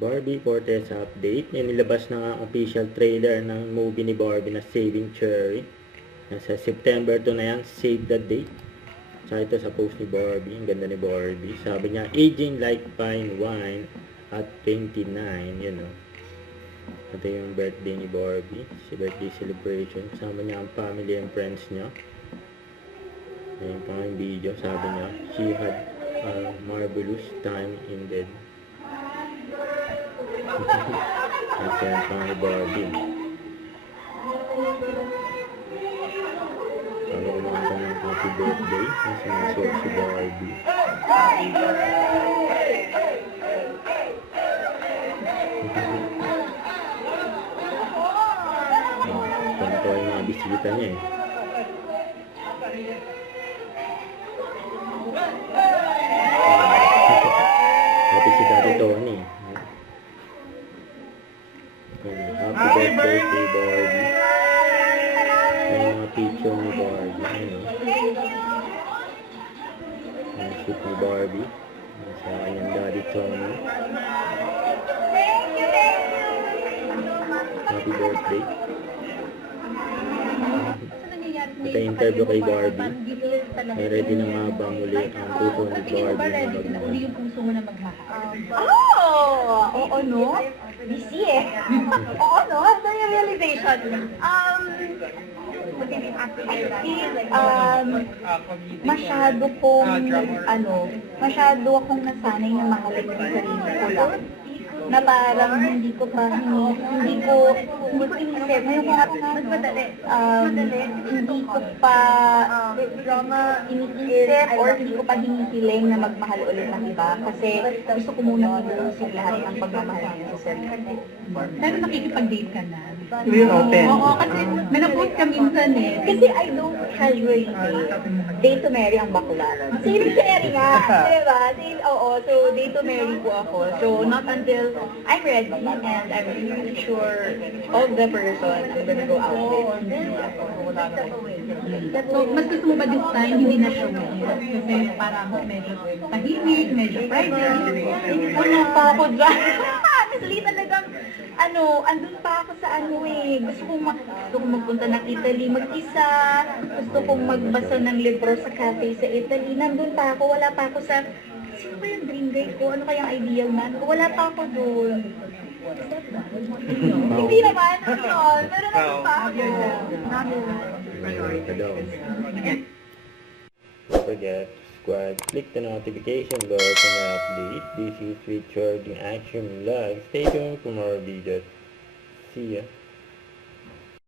Barbie Fortress update. Yan, nilabas na nga ang official trailer ng movie ni Barbie na Saving Cherry. Nasa September 2 na yan. Save the date. Tsaka ito sa post ni Barbie. Ang ganda ni Barbie. Sabi niya, aging like fine wine at 29. Yan o. Ito yung birthday ni Barbie. Si birthday celebration. Kasama niya ang family and friends niya. Ayan pa yung video. Sabi niya, she had a marvelous time in bed. Kasi yan pa ni Barbie. Sabi ko naman ka ng happy birthday. Kasi nasuot si Barbie. Ganito yung mga bisita niya eh. Happy si Daddy Tony. Happy birthday kay Barbie. May mga picture ni Barbie. Ang shoot ni Barbie. Sa kanyang Daddy Tony. Happy birthday. At ang interview kay Barbie. Ay ready na nga ba muli ang puso ni Barbie na magmahal? Yung puso mo na maghahaw. Oo, no? Busy eh. Oo, no? Ano yung realization? Masyado akong nasanay na mahalin yung sarili ko lang. Na parang hindi ko inisip. Ngayon ko hindi ko pa iniisip or hindi ko pa hinihiling na magmahal ulit ng iba. Kasi gusto ko muna ilusin lahat ng pagmamahal niya sa sarili. Pero nakikipag-date ka na. We're open. Oo, kasi nanapost ka minsan eh. Kasi I don't casually date to marry ang bakla. Same Cherry nga, diba? So date to marry po ako. So not until I'm ready and I'm really sure of the person I'm gonna go out with. So, mas gusto mo ba this time hindi na show? Kasi parang medyo tahimik, medyo private. Wala pa ako dyan. Honestly, talagang, andun pa ako sa gusto kong magpunta ng Italy mag-isa, gusto kong magbasa ng libro sa cafe sa Italy, nandun pa ako, wala pa ako sa, sino ba yung dream guy ko? Ano kayang ideal man? Wala pa ako dun. Hindi naman, pero nandun pa ako. Don't forget to subscribe, click the notification bell for more update. This is Richard in Action Live. Stay tuned for more videos. See ya.